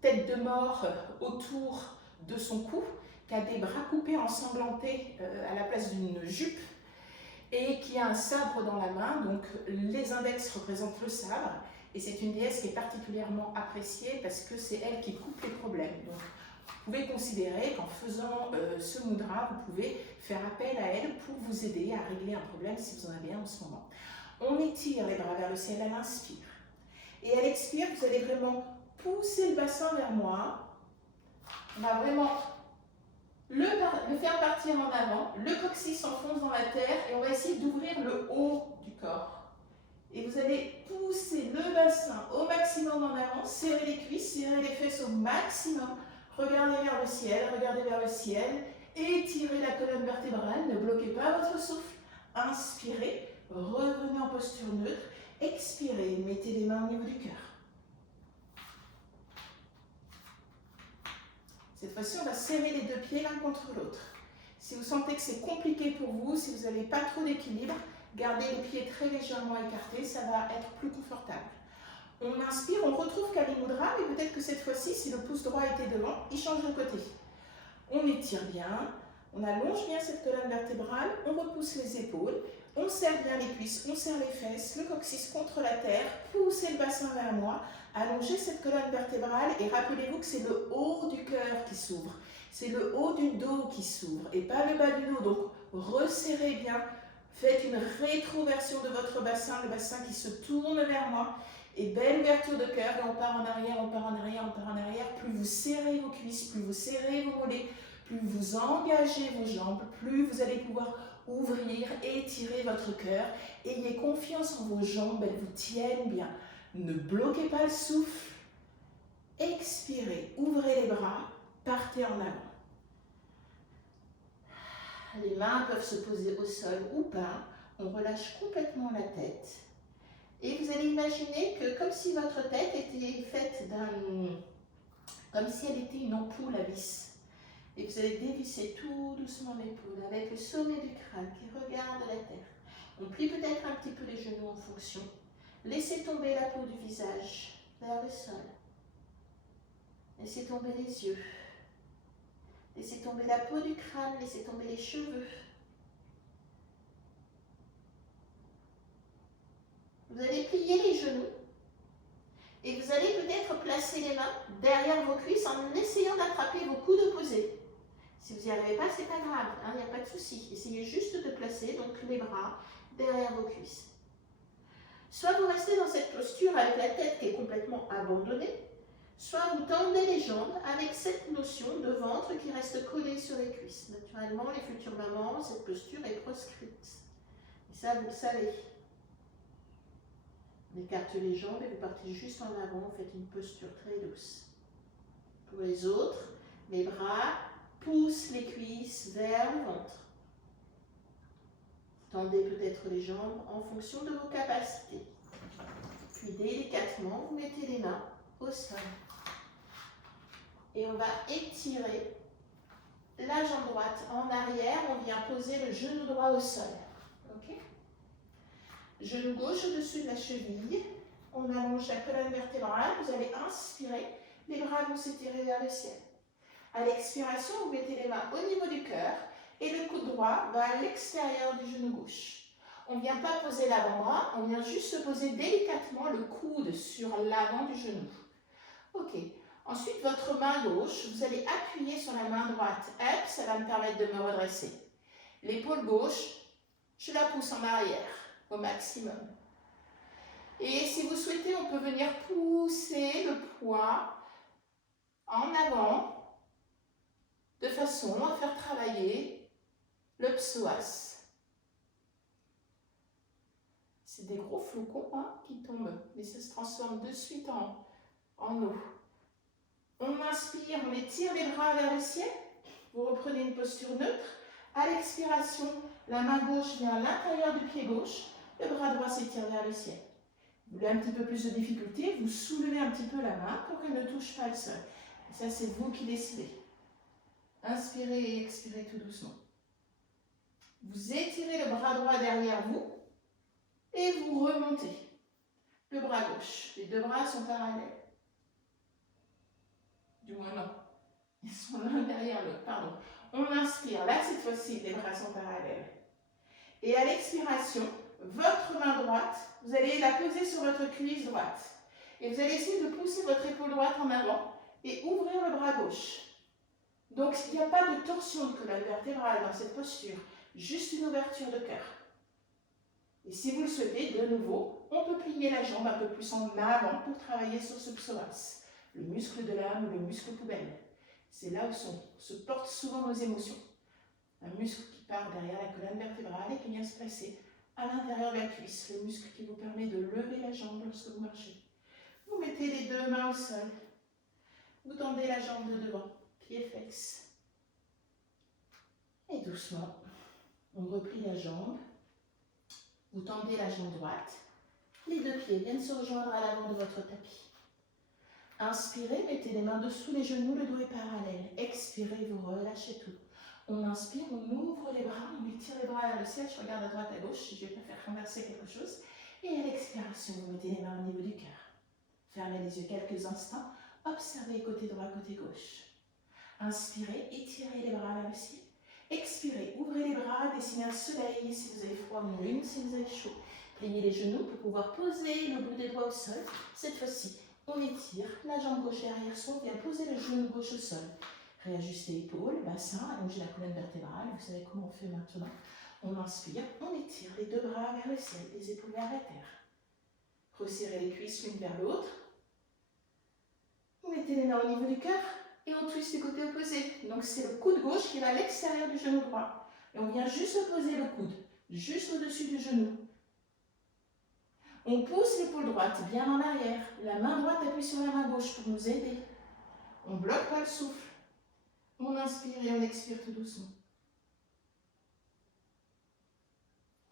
têtes de mort autour de son cou, qui a des bras coupés ensanglantés à la place d'une jupe et qui a un sabre dans la main. Donc les index représentent le sabre et c'est une déesse qui est particulièrement appréciée parce que c'est elle qui coupe les problèmes. Donc, vous pouvez considérer qu'en faisant ce mudra, vous pouvez faire appel à elle pour vous aider à régler un problème si vous en avez un en ce moment. On étire les bras vers le ciel à l'inspire. Et à l'expire, vous allez vraiment pousser le bassin vers moi. On va vraiment le faire partir en avant. Le coccyx s'enfonce dans la terre et on va essayer d'ouvrir le haut du corps. Et vous allez pousser le bassin au maximum en avant, serrer les cuisses, serrer les fesses au maximum. Regardez vers le ciel, étirez la colonne vertébrale, ne bloquez pas votre souffle. Inspirez, revenez en posture neutre, expirez, mettez les mains au niveau du cœur. Cette fois-ci, on va serrer les deux pieds l'un contre l'autre. Si vous sentez que c'est compliqué pour vous, si vous n'avez pas trop d'équilibre, gardez les pieds très légèrement écartés, ça va être plus confortable. On inspire, on retrouve Kali Mudra, mais peut-être que cette fois-ci, si le pouce droit était devant, il change de côté. On étire bien, on allonge bien cette colonne vertébrale, on repousse les épaules, on serre bien les cuisses, on serre les fesses, le coccyx contre la terre, poussez le bassin vers moi, allongez cette colonne vertébrale et rappelez-vous que c'est le haut du cœur qui s'ouvre, c'est le haut du dos qui s'ouvre et pas le bas du dos. Donc resserrez bien, faites une rétroversion de votre bassin, le bassin qui se tourne vers moi. Et belle ouverture de cœur, et on part en arrière, on part en arrière, on part en arrière. Plus vous serrez vos cuisses, plus vous serrez vos mollets, plus vous engagez vos jambes, plus vous allez pouvoir ouvrir et étirer votre cœur. Ayez confiance en vos jambes, elles vous tiennent bien. Ne bloquez pas le souffle. Expirez, ouvrez les bras, partez en avant. Les mains peuvent se poser au sol ou pas. On relâche complètement la tête. Et vous allez imaginer que comme si votre tête était faite comme si elle était une ampoule à vis. Et vous allez dévisser tout doucement l'épaule avec le sommet du crâne qui regarde la terre. On plie peut-être un petit peu les genoux en fonction. Laissez tomber la peau du visage vers le sol. Laissez tomber les yeux. Laissez tomber la peau du crâne, laissez tomber les cheveux. Vous allez plier les genoux et vous allez peut-être placer les mains derrière vos cuisses en essayant d'attraper vos coudes opposés. Si vous n'y arrivez pas, c'est pas grave, il n'y a pas de souci. Essayez juste de placer donc les bras derrière vos cuisses. Soit vous restez dans cette posture avec la tête qui est complètement abandonnée, soit vous tendez les jambes avec cette notion de ventre qui reste collé sur les cuisses. Naturellement, les futures mamans, cette posture est proscrite. Et ça, vous le savez. On écarte les jambes et vous partez juste en avant, vous faites une posture très douce. Pour les autres, les bras poussent les cuisses vers le ventre. Tendez peut-être les jambes en fonction de vos capacités. Puis délicatement, vous mettez les mains au sol. Et on va étirer la jambe droite en arrière. On vient poser le genou droit au sol. Okay. Genou gauche au-dessus de la cheville. On allonge la colonne vertébrale. Vous allez inspirer. Les bras vont s'étirer vers le ciel. À l'expiration, vous mettez les mains au niveau du cœur et le coude droit va à l'extérieur du genou gauche. On ne vient pas poser l'avant-bras, on vient juste poser délicatement le coude sur l'avant du genou. Ok. Ensuite, votre main gauche, vous allez appuyer sur la main droite. Hop, ça va me permettre de me redresser. L'épaule gauche, je la pousse en arrière au maximum. Et si vous souhaitez, on peut venir pousser le poids en avant de façon à faire travailler le psoas. C'est des gros flocons qui tombent, mais ça se transforme de suite en eau. On inspire, on étire les bras vers le ciel. Vous reprenez une posture neutre. À l'expiration, la main gauche vient à l'intérieur du pied gauche. Le bras droit s'étire vers le ciel. Vous voulez un petit peu plus de difficulté, vous soulevez un petit peu la main pour qu'elle ne touche pas le sol. Et ça, c'est vous qui décidez. Inspirez et expirez tout doucement. Vous étirez le bras droit derrière vous et vous remontez le bras gauche. Les deux bras sont parallèles. Du moins non, ils sont l'un derrière l'autre, pardon. On inspire, là cette fois-ci les bras sont parallèles. Et à l'expiration, votre main droite, vous allez la poser sur votre cuisse droite. Et vous allez essayer de pousser votre épaule droite en avant et ouvrir le bras gauche. Donc il n'y a pas de torsion de colonne vertébrale dans cette posture, juste une ouverture de cœur. Et si vous le souhaitez, de nouveau, on peut plier la jambe un peu plus en avant pour travailler sur ce psoas, le muscle de l'âme ou le muscle poubelle. C'est là où se portent souvent nos émotions. Un muscle qui part derrière la colonne vertébrale et qui vient se placer à l'intérieur de la cuisse, le muscle qui vous permet de lever la jambe lorsque vous marchez. Vous mettez les deux mains au sol. Vous tendez la jambe de devant, pied flex. Et doucement, on replie la jambe. Vous tendez la jambe droite. Les deux pieds viennent se rejoindre à l'avant de votre tapis. Inspirez, mettez les mains dessous les genoux, le dos est parallèle. Expirez, vous relâchez tout. On inspire, on ouvre les bras, on étire les bras vers le ciel. Je regarde à droite, à gauche, si je ne vais pas faire renverser quelque chose. Et à l'expiration, vous mettez les mains au niveau du cœur. Fermez les yeux quelques instants. Observez côté droit, côté gauche. Inspirez, étirez les bras vers le ciel. Expirez, ouvrez les bras, dessinez un soleil si vous avez froid, une lune si vous avez chaud. Pliez les genoux pour pouvoir poser le bout des doigts au sol. Cette fois-ci, on étire la jambe gauche derrière soi, on vient poser le genou gauche au sol. Réajustez l'épaule, bassin, allongez la colonne vertébrale. Vous savez comment on fait maintenant. On inspire, on étire les deux bras vers le ciel, les épaules vers la terre. Resserrez les cuisses l'une vers l'autre. Vous mettez les mains au niveau du cœur. Et on twist du côté opposé. Donc c'est le coude gauche qui va à l'extérieur du genou droit. Et on vient juste poser le coude, juste au-dessus du genou. On pousse l'épaule droite bien en arrière. La main droite appuie sur la main gauche pour nous aider. On ne bloque pas le souffle. On inspire et on expire tout doucement.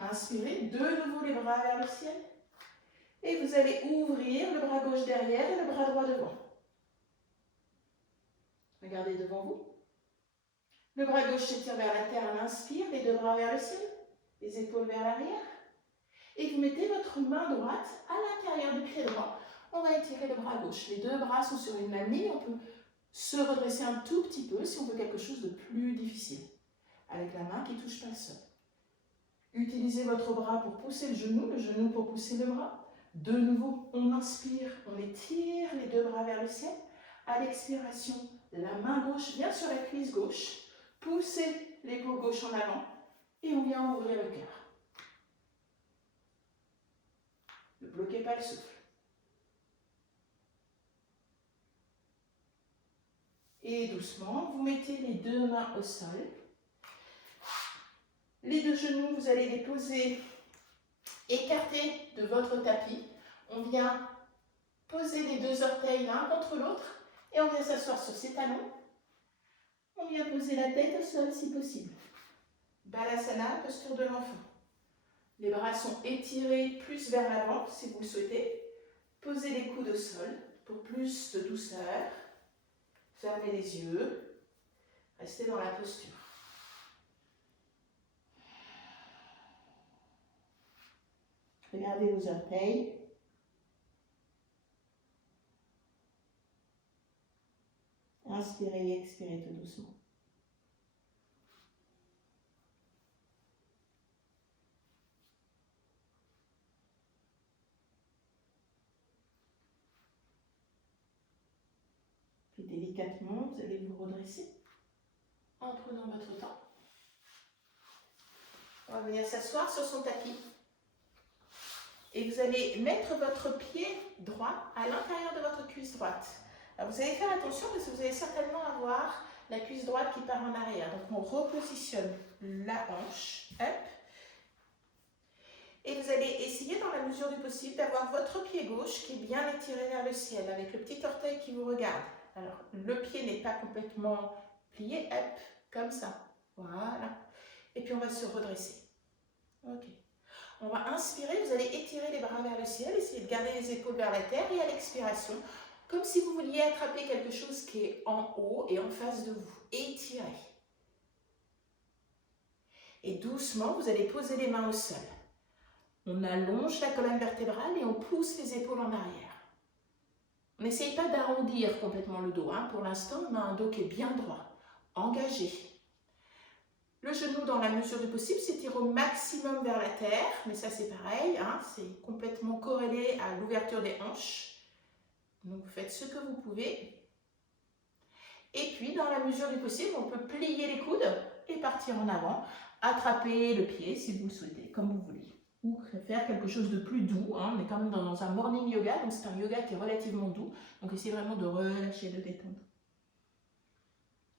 Inspirez, de nouveau les bras vers le ciel. Et vous allez ouvrir le bras gauche derrière et le bras droit devant. Regardez devant vous. Le bras gauche s'étire vers la terre, on inspire, les deux bras vers le ciel, les épaules vers l'arrière. Et vous mettez votre main droite à l'intérieur du pied droit. On va étirer le bras gauche. Les deux bras sont sur une même ligne. On peut se redresser un tout petit peu si on veut quelque chose de plus difficile. Avec la main qui ne touche pas le sol. Utilisez votre bras pour pousser le genou pour pousser le bras. De nouveau, on inspire, on étire les deux bras vers le ciel. À l'expiration, la main gauche vient sur la cuisse gauche. Poussez l'épaule gauche en avant et on vient ouvrir le cœur. Ne bloquez pas le souffle. Et doucement, vous mettez les deux mains au sol. Les deux genoux, vous allez les poser écartés de votre tapis. On vient poser les deux orteils l'un contre l'autre et on vient s'asseoir sur ses talons. On vient poser la tête au sol si possible. Balasana, posture de l'enfant. Les bras sont étirés plus vers l'avant si vous le souhaitez. Posez les coudes au sol pour plus de douceur. Fermez les yeux. Restez dans la posture. Regardez vos orteils. Inspirez et expirez tout doucement. Puis délicatement, vous allez vous redresser en prenant votre temps. On va venir s'asseoir sur son tapis. Et vous allez mettre votre pied droit à l'intérieur de votre cuisse droite. Alors vous allez faire attention parce que vous allez certainement avoir la cuisse droite qui part en arrière. Donc on repositionne la hanche. Hop. Et vous allez essayer dans la mesure du possible d'avoir votre pied gauche qui est bien étiré vers le ciel avec le petit orteil qui vous regarde. Alors le pied n'est pas complètement plié. Hop, comme ça. Voilà. Et puis on va se redresser. Ok. On va inspirer, vous allez étirer les bras vers le ciel, essayer de garder les épaules vers la terre et à l'expiration, comme si vous vouliez attraper quelque chose qui est en haut et en face de vous. Étirez. Et doucement, vous allez poser les mains au sol. On allonge la colonne vertébrale et on pousse les épaules en arrière. On n'essaye pas d'arrondir complètement le dos. Pour l'instant, on a un dos qui est bien droit, engagé. Le genou, dans la mesure du possible, s'étire au maximum vers la terre, mais ça c'est pareil, c'est complètement corrélé à l'ouverture des hanches. Donc vous faites ce que vous pouvez. Et puis, dans la mesure du possible, on peut plier les coudes et partir en avant, attraper le pied si vous le souhaitez, comme vous voulez. Ou faire quelque chose de plus doux, on est quand même dans un morning yoga, donc c'est un yoga qui est relativement doux, donc essayez vraiment de relâcher, de détendre.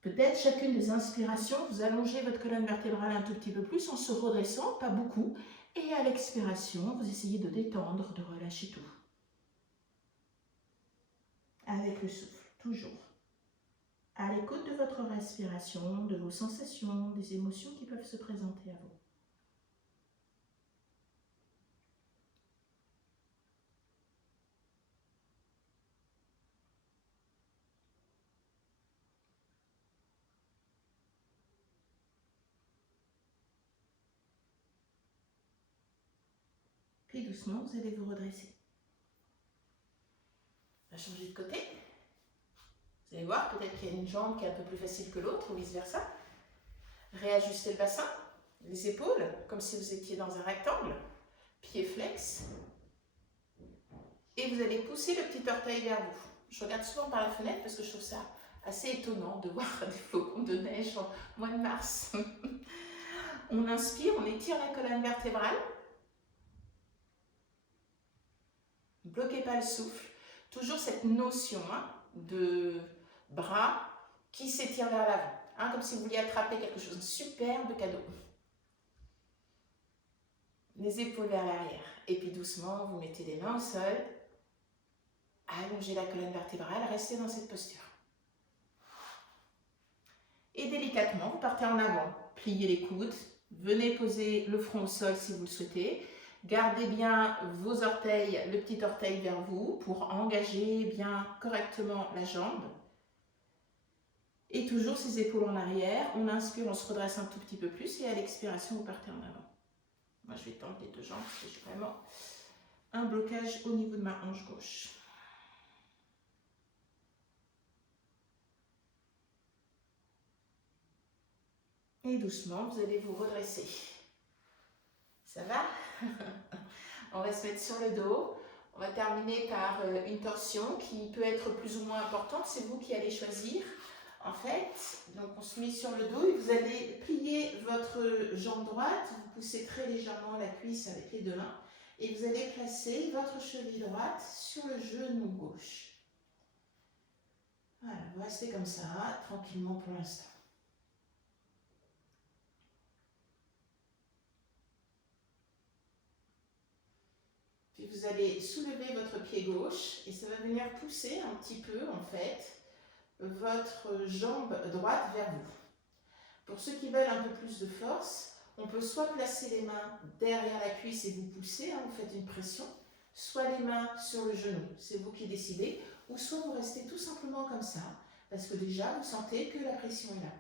Peut-être chacune des inspirations, vous allongez votre colonne vertébrale un tout petit peu plus en se redressant, pas beaucoup. Et à l'expiration, vous essayez de détendre, de relâcher tout. Avec le souffle, toujours. À l'écoute de votre respiration, de vos sensations, des émotions qui peuvent se présenter à vous. Puis doucement, vous allez vous redresser. On va changer de côté. Vous allez voir, peut-être qu'il y a une jambe qui est un peu plus facile que l'autre, ou vice-versa. Réajustez le bassin, les épaules, comme si vous étiez dans un rectangle. Pied flex. Et vous allez pousser le petit orteil vers vous. Je regarde souvent par la fenêtre parce que je trouve ça assez étonnant de voir des flocons de neige en mois de mars. On inspire, on étire la colonne vertébrale. Ne bloquez pas le souffle. Toujours cette notion de bras qui s'étire vers l'avant. Comme si vous vouliez attraper quelque chose de superbe cadeau. Les épaules vers l'arrière. Et puis doucement, vous mettez les mains au sol. Allongez la colonne vertébrale. Restez dans cette posture. Et délicatement, vous partez en avant. Pliez les coudes. Venez poser le front au sol si vous le souhaitez. Gardez bien vos orteils, le petit orteil vers vous pour engager bien correctement la jambe. Et toujours ses épaules en arrière. On inspire, on se redresse un tout petit peu plus et à l'expiration, vous partez en avant. Moi, je vais tendre les deux jambes parce que j'ai vraiment un blocage au niveau de ma hanche gauche. Et doucement, vous allez vous redresser. Ça va? On va se mettre sur le dos. On va terminer par une torsion qui peut être plus ou moins importante. C'est vous qui allez choisir. En fait, donc on se met sur le dos et vous allez plier votre jambe droite. Vous poussez très légèrement la cuisse avec les deux mains. Et vous allez placer votre cheville droite sur le genou gauche. Voilà, vous restez comme ça, tranquillement pour l'instant. Puis vous allez soulever votre pied gauche et ça va venir pousser un petit peu en fait votre jambe droite vers vous. Pour ceux qui veulent un peu plus de force, on peut soit placer les mains derrière la cuisse et vous poussez, vous faites une pression, soit les mains sur le genou, c'est vous qui décidez, ou soit vous restez tout simplement comme ça, parce que déjà vous sentez que la pression est là.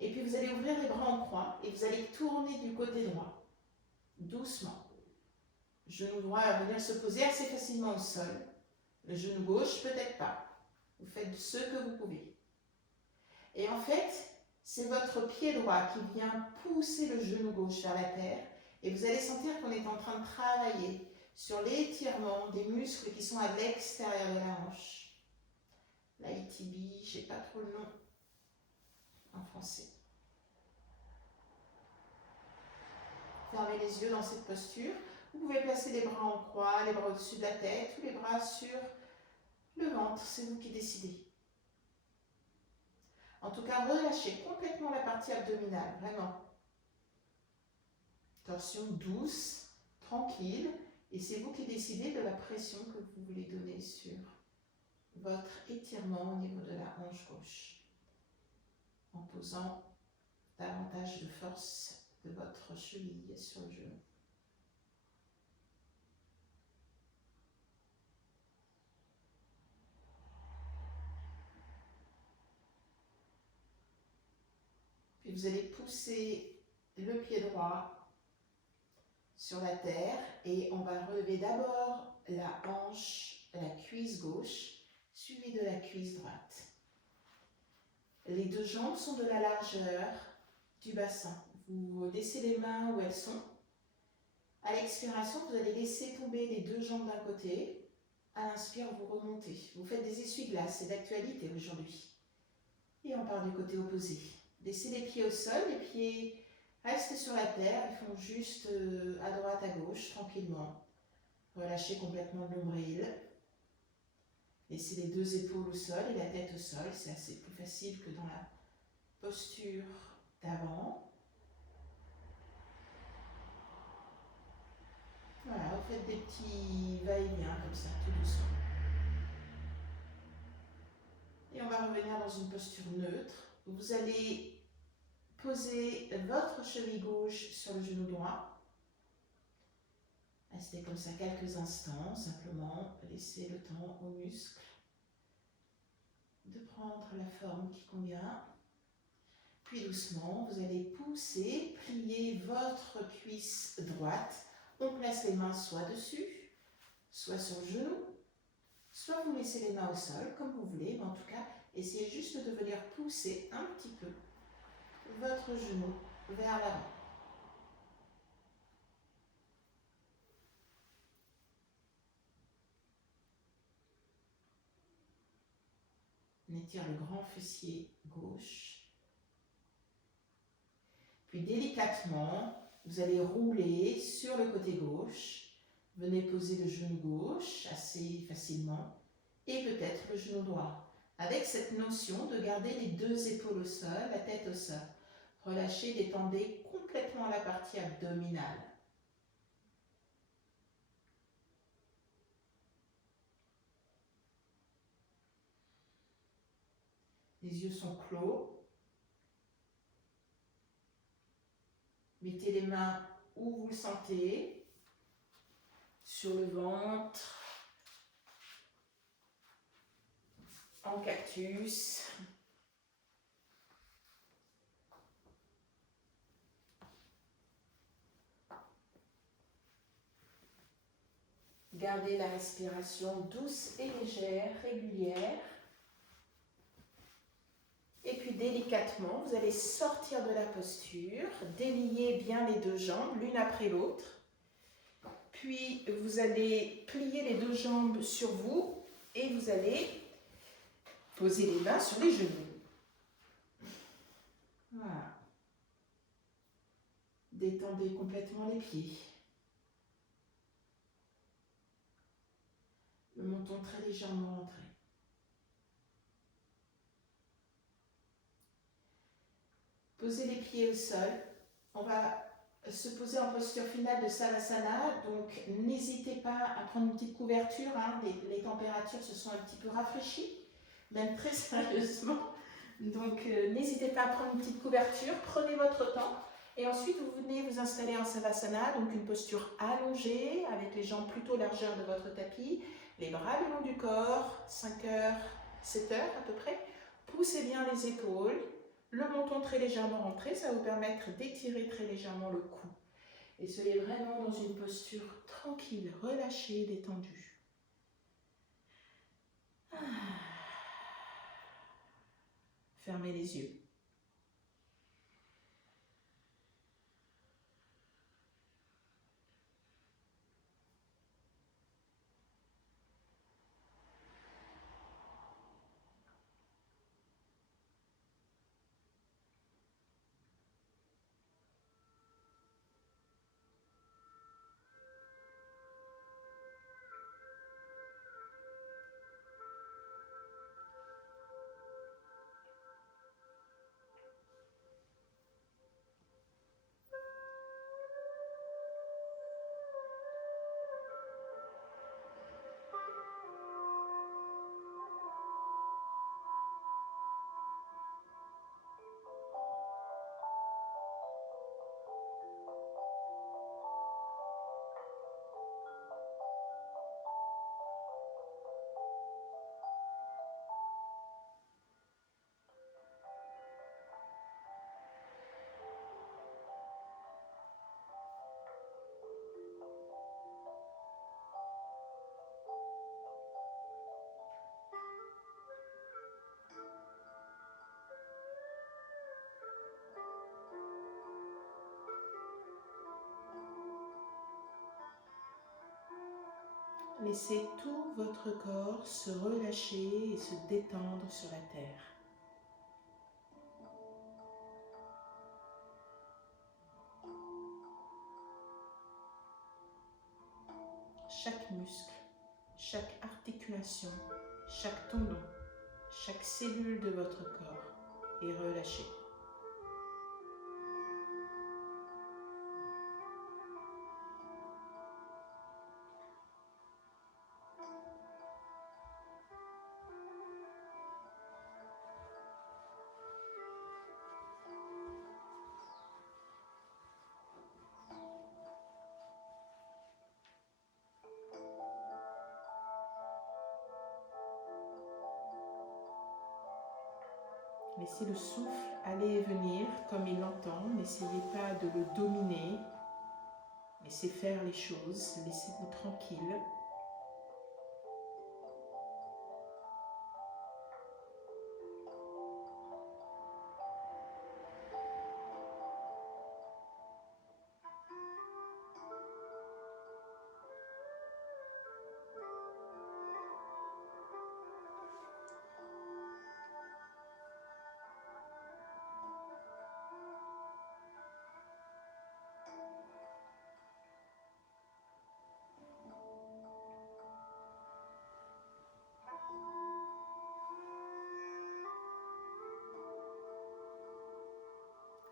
Et puis vous allez ouvrir les bras en croix et vous allez tourner du côté droit, doucement. Genou droit va venir se poser assez facilement au sol, le genou gauche peut-être pas. Vous faites ce que vous pouvez. Et en fait, c'est votre pied droit qui vient pousser le genou gauche vers la terre et vous allez sentir qu'on est en train de travailler sur l'étirement des muscles qui sont à l'extérieur de la hanche. L'ITB, je n'ai pas trop le nom en français. Fermez les yeux dans cette posture. Vous pouvez placer les bras en croix, les bras au-dessus de la tête ou les bras sur le ventre, c'est vous qui décidez. En tout cas, relâchez complètement la partie abdominale, vraiment. Torsion douce, tranquille, et c'est vous qui décidez de la pression que vous voulez donner sur votre étirement au niveau de la hanche gauche, en posant davantage de force de votre cheville sur le genou. Puis vous allez pousser le pied droit sur la terre et on va relever d'abord la hanche, la cuisse gauche, suivie de la cuisse droite. Les deux jambes sont de la largeur du bassin. Vous laissez les mains où elles sont. À l'expiration, vous allez laisser tomber les deux jambes d'un côté. À l'inspire, vous remontez. Vous faites des essuie-glaces, c'est d'actualité aujourd'hui. Et on part du côté opposé. Laissez les pieds au sol, les pieds restent sur la terre, ils font juste à droite, à gauche, tranquillement. Relâchez complètement le nombril. Laissez les deux épaules au sol et la tête au sol, c'est assez plus facile que dans la posture d'avant. Voilà, vous faites des petits va-et-vient comme ça, tout doucement. Et on va revenir dans une posture neutre. Vous allez poser votre cheville gauche sur le genou droit. Restez comme ça quelques instants, simplement laissez le temps aux muscles de prendre la forme qui convient. Puis doucement, vous allez pousser, plier votre cuisse droite. On place les mains soit dessus, soit sur le genou, soit vous laissez les mains au sol, comme vous voulez, mais en tout cas, essayez juste de venir pousser un petit peu votre genou vers l'avant. On étire le grand fessier gauche. Puis délicatement, vous allez rouler sur le côté gauche. Venez poser le genou gauche assez facilement et peut-être le genou droit. Avec cette notion de garder les deux épaules au sol, la tête au sol. Relâchez, détendez complètement la partie abdominale. Les yeux sont clos. Mettez les mains où vous le sentez, sur le ventre. en cactus. Gardez la respiration douce et légère, régulière. Et puis délicatement, vous allez sortir de la posture, délier bien les deux jambes l'une après l'autre. Puis vous allez plier les deux jambes sur vous et vous allez poser les mains sur les genoux. Voilà. Détendez complètement les pieds. Le menton très légèrement rentré. Posez les pieds au sol. On va se poser en posture finale de Savasana. Donc n'hésitez pas à prendre une petite couverture. Les températures se sont un petit peu rafraîchies, même très sérieusement. Donc n'hésitez pas à prendre une petite couverture. Prenez votre temps. Et ensuite, vous venez vous installer en Savasana, donc une posture allongée, avec les jambes plutôt largeur de votre tapis, les bras le long du corps, 5 heures, 7 heures à peu près. Poussez bien les épaules, le menton très légèrement rentré, ça va vous permettre d'étirer très légèrement le cou. Et soyez vraiment dans une posture tranquille, relâchée, détendue. Fermez les yeux. Laissez tout votre corps se relâcher et se détendre sur la terre. Chaque muscle, chaque articulation, chaque tendon, chaque cellule de votre corps est relâchée. Laissez le souffle aller et venir comme il l'entend. N'essayez pas de le dominer. Laissez faire les choses. Laissez-vous tranquille.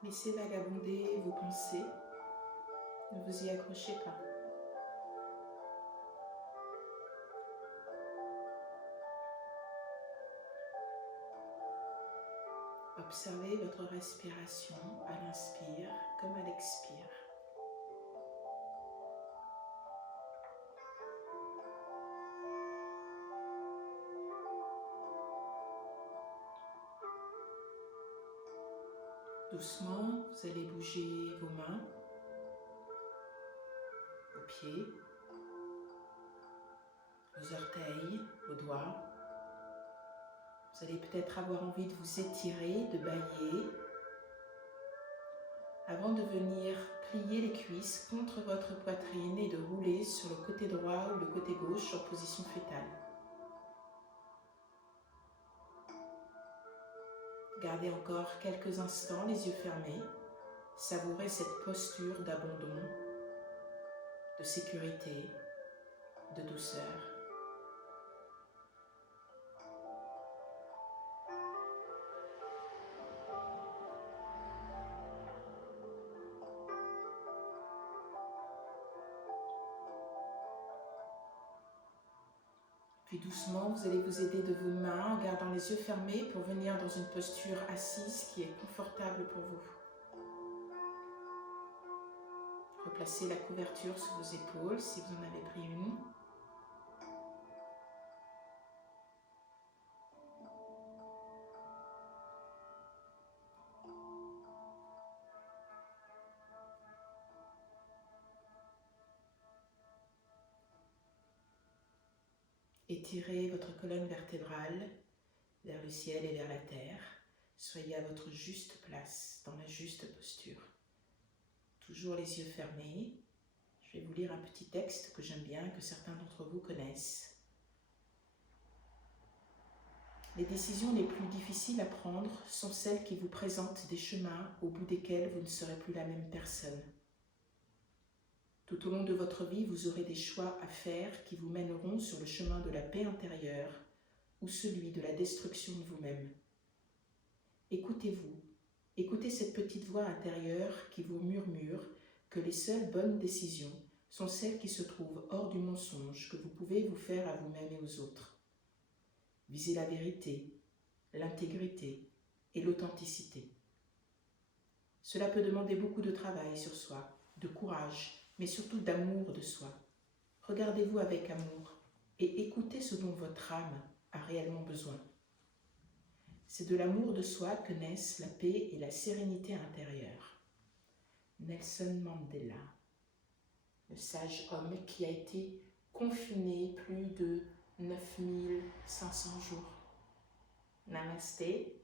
Laissez vagabonder vos pensées. Ne vous y accrochez pas. Observez votre respiration à l'inspire comme à l'expire. Doucement, vous allez bouger vos mains, vos pieds, vos orteils, vos doigts. Vous allez peut-être avoir envie de vous étirer, de bâiller, avant de venir plier les cuisses contre votre poitrine et de rouler sur le côté droit ou le côté gauche en position fétale. Gardez encore quelques instants les yeux fermés. Savourez cette posture d'abandon, de sécurité, de douceur. Puis doucement, vous allez vous aider de vos mains en gardant les yeux fermés pour venir dans une posture assise qui est confortable pour vous. Replacez la couverture sur vos épaules si vous en avez pris une. Étirez votre colonne vertébrale vers le ciel et vers la terre. Soyez à votre juste place, dans la juste posture. Toujours les yeux fermés. Je vais vous lire un petit texte que j'aime bien, que certains d'entre vous connaissent. Les décisions les plus difficiles à prendre sont celles qui vous présentent des chemins au bout desquels vous ne serez plus la même personne. Tout au long de votre vie, vous aurez des choix à faire qui vous mèneront sur le chemin de la paix intérieure ou celui de la destruction de vous-même. Écoutez-vous, écoutez cette petite voix intérieure qui vous murmure que les seules bonnes décisions sont celles qui se trouvent hors du mensonge que vous pouvez vous faire à vous-même et aux autres. Visez la vérité, l'intégrité et l'authenticité. Cela peut demander beaucoup de travail sur soi, de courage, mais surtout d'amour de soi. Regardez-vous avec amour et écoutez ce dont votre âme a réellement besoin. C'est de l'amour de soi que naissent la paix et la sérénité intérieure. Nelson Mandela, le sage homme qui a été confiné plus de 9500 jours. Namasté.